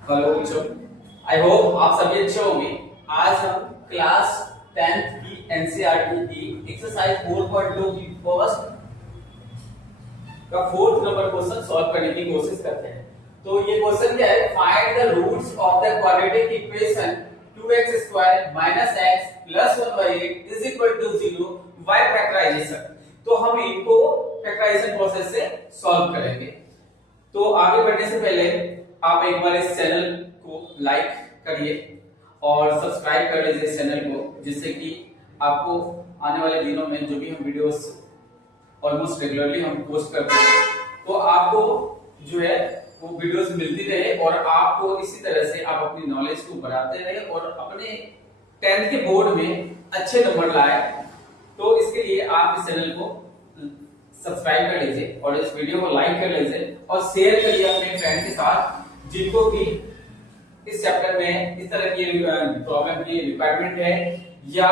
Hello बच्चों, I hope आप सभी अच्छे होंगे। आज हम क्लास 10th की एनसीईआरटी की एक्सरसाइज 4.2 की फर्स्ट का फोर्थ नंबर क्वेश्चन सॉल्व करने की कोशिश करते हैं। तो ये क्वेश्चन क्या है, find the roots of the quadratic equation 2x square x plus 1/8 is equal to 0 by factorisation. तो हम इनको फैक्टराइजेशन प्रोसेस से सॉल्व करेंगे। तो आगे बढ़ने से पहले आप एक बार इस चैनल को लाइक करिए और सब्सक्राइब कर लीजिए इस चैनल को, जिससे कि आपको आने वाले दिनों में जो भी हम वीडियोस ऑलमोस्ट रेगुलरली हम पोस्ट करते हैं तो आपको जो है वो वीडियोस मिलती रहे और आपको इसी तरह से आप अपनी नॉलेज को बढ़ाते रहे और अपने 10th के बोर्ड में अच्छे नंबर लाए। तो इसके लिए आप इस चैनल को सब्सक्राइब कर लीजिए और इस वीडियो को लाइक कर लीजिए और शेयर करिए अपने फ्रेंड के साथ जिनको भी इस चैप्टर में इस तरह की प्रॉब्लम की रिक्वायरमेंट है या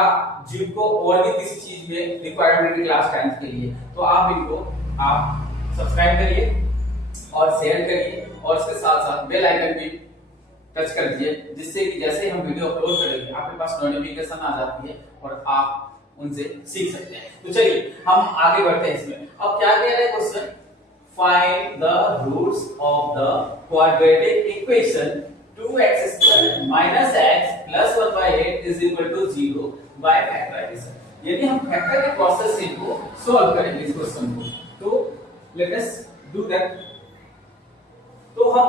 जिनको और भी किसी चीज में रिक्वायरमेंट है क्लास 10th के लिए। तो आप इनको आप सब्सक्राइब करिए और शेयर करिए और इसके साथ साथ बेल आइकन भी टच कर दीजिए, जिससे कि जैसे ही हम वीडियो अपलोड करेंगे आपके पास नोटिफिकेशन आ जाती है और आप उनसे सीख सकते हैं। तो चलिए हम आगे बढ़ते हैं। इसमें अब क्या कह रहा है question, find the roots of the quadratic equation 2x square x plus 1/8 is equal to 0 by factorisation. यदि हम फैक्टर के प्रोसेस से इनको सॉल्व करेंगे इस क्वेश्चन को, तो लेट अस डू दैट। तो हम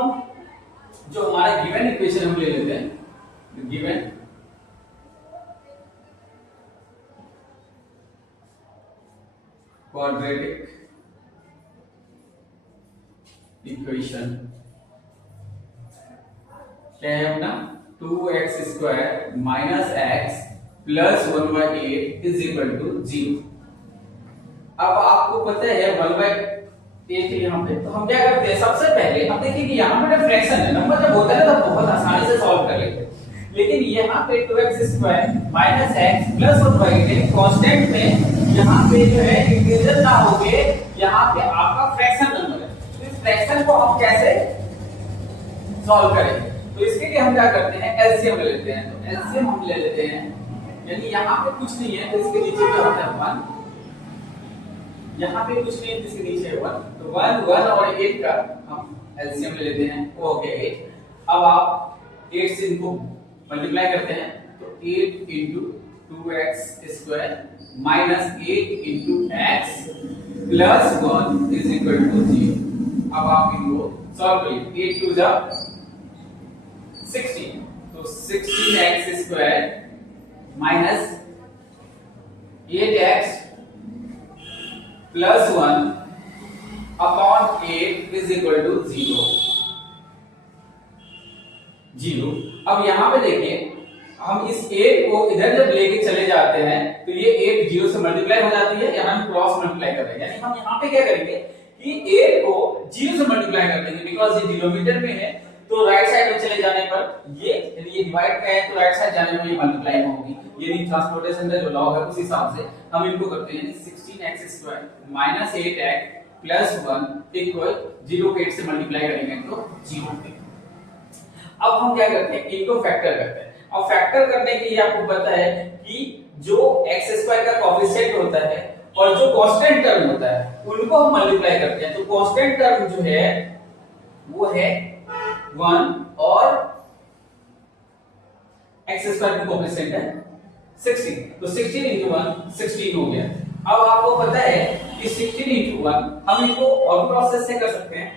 जो हमारा गिवन इक्वेशन हम ले लेते हैं, गिवन क्वाड्रेटिक इक्वेशन क्या है अपना 2x square x plus 1/8 is equal to 0। अब आपको पता है 1/8 यहाँ पे, तो हम क्या करते हैं, सबसे पहले हम देखिए कि यहाँ पे फ्रैक्शन है, नंबर जब होता है ना तो बहुत आसानी से सॉल्व कर लेते हैं। लेकिन यहाँ पे 2x square x plus 1/8 constant में यहाँ पे जो है इंटीजर ना होके यहाँ पे आपका फ्रैक्शन नंबर है। तो इस फ्रैक्शन को हम कैसे सॉल्व करेंगे, तो इसके लिए हम क्या करते हैं, एलसीएम ले लेते हैं। तो एलसीएम हम ले लेते हैं, यानी यहाँ पे कुछ नहीं है तो इसके नीचे क्या होता है 1, यहाँ पे कुछ नहीं है इसके नीचे 1, तो 1 और 8 का हम एलसीएम ले लेते हैं, वो हो गया 8। अब आप 8 से इनको मल्टीप्लाई करते हैं तो 8 into 2x square minus 8 into x plus 1 is equal to 0। अब आप इनको सॉल्व करिए, 8 2 जा 16, तो 16x square minus 8x plus 1 upon 8 is equal to 0। अब यहां पे देखिए हम इस 8 को इधर जब लेके चले जाते हैं तो ये 8 0 से मल्टीप्लाई हो जाती है, यहाँ हम क्रॉस मल्टीप्लाई कर रहे हैं, यानी हम यहाँ पे क्या करेंगे कि 8 को 0 से मल्टीप्लाई कर देंगे, बिकॉज ये डिनोमिनेटर में है तो राइट साइड में चले जाने पर ये यदि ये डिवाइड का है तो राइट साइड जाने पर ये मल्टीप्लाई होगी, ये ट्रांसपोर्टेशन का जो लॉ है उस हिसाब से हम इनको करते हैं। 16x square minus 8x plus 1 equal 0 के 8 से मल्टीप्लाई करेंगे तो 0। अब हम क्या करते हैं, इनको फैक्टर करते हैं। अब फैक्टर करने के लिए आपको पता है कि जो x स्क्वायर का कोएफिशिएंट होता है और जो कांस्टेंट टर्म होता है उनको हम मल्टीप्लाई करते हैं। तो कांस्टेंट टर्म जो है वो है 1 और x स्क्वायर का कोएफिशिएंट है 16, तो 16 into 1 16 हो गया। अब आपको पता है कि 16 into 1 हम इनको और प्रोसेस से कर सकते हैं,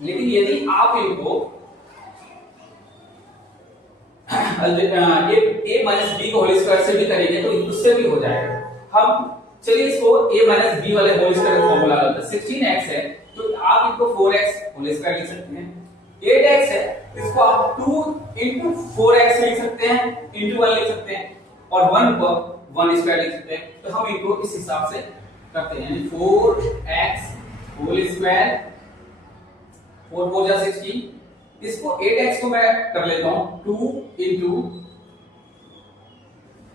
लेकिन यदि आप इनको a minus B whole square से भी करेंगे तो उससे भी हो जाएगा। हम चलिए इसको a माइनस बी वाले होल स्क्वायर का फॉर्मूला लगाते हैं। 16x है तो आप इसको 4x होल स्क्वायर लिख सकते हैं, 8x है इसको आप 2 into 4x लिख सकते हैं, into 1 लिख सकते हैं और 1 को 1 स्क्वायर लिख सकते हैं। तो हम इनको इस हिसाब से करते हैं, 4x होल स्क्वायर 4 4 जा 16, इसको 8x को मैं कर लेता हूं 2 into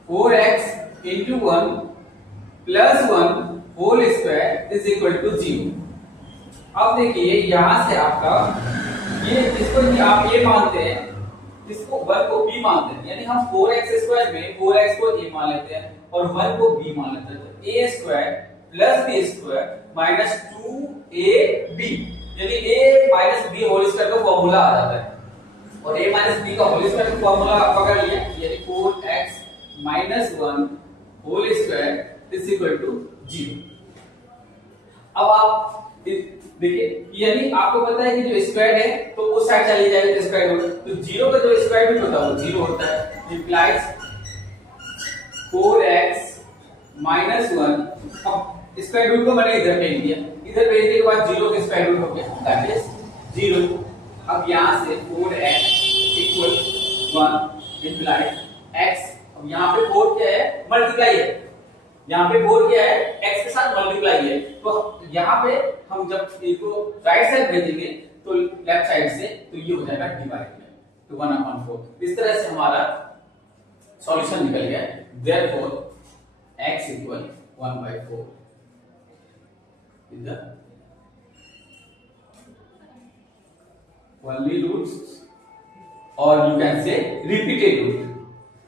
4x into 1 plus 1 whole square is equal to 0। अब देखिए यहां से आपका ये इसको ही आप ये मानते हैं, इसको 1 को b मानते हैं, यानी हम 4x² में 4x को a मान लेते हैं और 1 को b मान लेते हैं, तो a² plus b² minus 2ab, यानी a minus b whole square का फॉर्मूला आ जाता है, और a माइनस b का होल स्क्वायर का फॉर्मूला आप पकड़ लिया, यानी 4x minus 1 whole square is equal to 0। अब आप देखिए, यानी आपको पता है कि जो स्क्वायर है तो उस साइड चली जाएगी स्क्वायर रूट, तो 0 का जो स्क्वायर रूट होता है वो 0 होता है, इंप्लाइज 4x माइनस 1। अब स्क्वायर रूट को मैंने इधर भेज दिया, इधर भेजने के बाद 0 का स्क्वायर रूट हो गया, दैट इज 0। अब यहां से 4x इक्वल 1 इंप्लाइज x, अब यहां पे 4 क्या है, मल्टीप्लाई है, यहाँ पे 4 क्या है, x के साथ मल्टीप्लाई है, तो यहाँ पे हम जब इसको राइट साइड भेजेंगे तो लेफ्ट साइड से, तो ये हो जाएगा डिवाइड में, तो 1/4। इस तरह से हमारा सॉल्यूशन निकल गया है, therefore x equal 1/4 is the only roots, और you can say repeated root.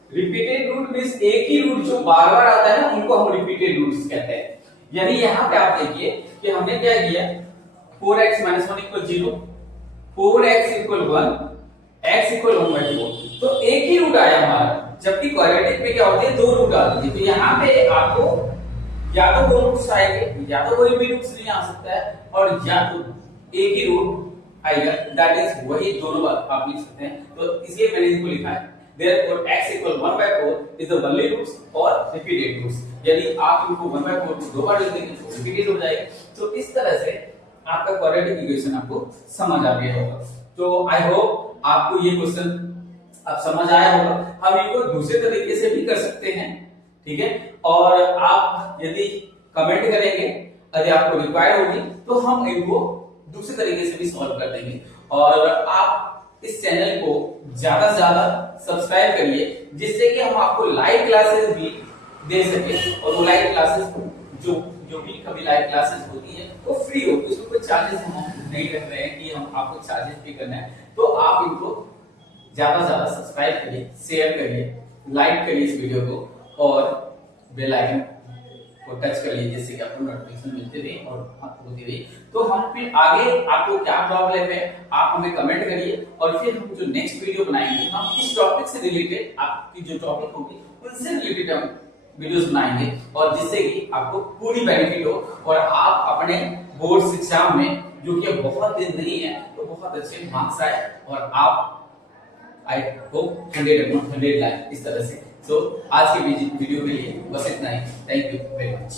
Repeated root means एक ही रूट जो बार बार आता है ना, उनको हम रिपीटेड रूट्स कहते हैं। यानी यहां पे आप देखिए कि हमने क्या किया, 4x minus 1 equal 0, 4x equal 1, x equal 1/4, तो एक ही रूट आया हमारा, जबकि क्वाड्रेटिक में क्या होती है, 2 रूट आती है, तो यहाँ पे आपको या तो 2 रूट्स आएंगे, या तो कोई भी रूट्स नहीं आ सकता है, और या तो एक ही रूट आएगा, दैट इज वही दोनों बात आप लिख सकते हैं, तो इसलिए मैंने इसको लिखा है, therefore x equal 1/4 is the only roots or repeated roots, यानी आप इनको 1/4 को 2 बार लिख देंगे तो रिपीटेड हो जाएगा। तो इस तरह से आपका क्वाड्रेटिक इक्वेशन आपको समझ आ गया होगा। तो आई होप आपको ये क्वेश्चन अब समझ आया होगा। हम इनको दूसरे तरीके से भी कर सकते हैं, ठीक है, और आप यदि कमेंट करेंगे, यदि आपको रिक्वायर होगी तो हम इनको दूसरे तरीके से भी सॉल्व कर देंगे। और आप इस चैनल को ज्यादा से ज्यादा सब्सक्राइब करिए, जिससे कि हम आपको लाइव क्लासेस भी दे सके, और वो लाइव क्लासेस जो भी कभी लाइव क्लासेस होती है वो फ्री हो, उसमें कोई चार्जेस हम नहीं रख रहे हैं कि हम आपको चार्जेस पे करना है। तो आप इनको ज्यादा से ज्यादा सब्सक्राइब करिए, शेयर करिए, लाइक करिए इस वीडियो को, और बेल आइकन को टच कर लीजिए, जिससे कि आपको नोटिफिकेशन मिलती रहे और आपको होती रही। तो हम फिर आगे आपको क्या प्रॉब्लम है आप हमें कमेंट करिए, और फिर हम जो नेक्स्ट वीडियो बनाएंगे हम इस टॉपिक से रिलेटेड, आपकी जो टॉपिक होगी उनसे रिलेटेड हम वीडियोस बनाएंगे, और जिससे कि आपको पूरी बेनिफिट हो, और आप अपने बोर्ड एग्जाम में, जो कि बहुत दिन नहीं है, तो बहुत अच्छे मार्क्स आए, और आप आई होप 100 लाए इस तरह से। तो आज के वीडियो के लिए बस इतना ही। Thank you very much.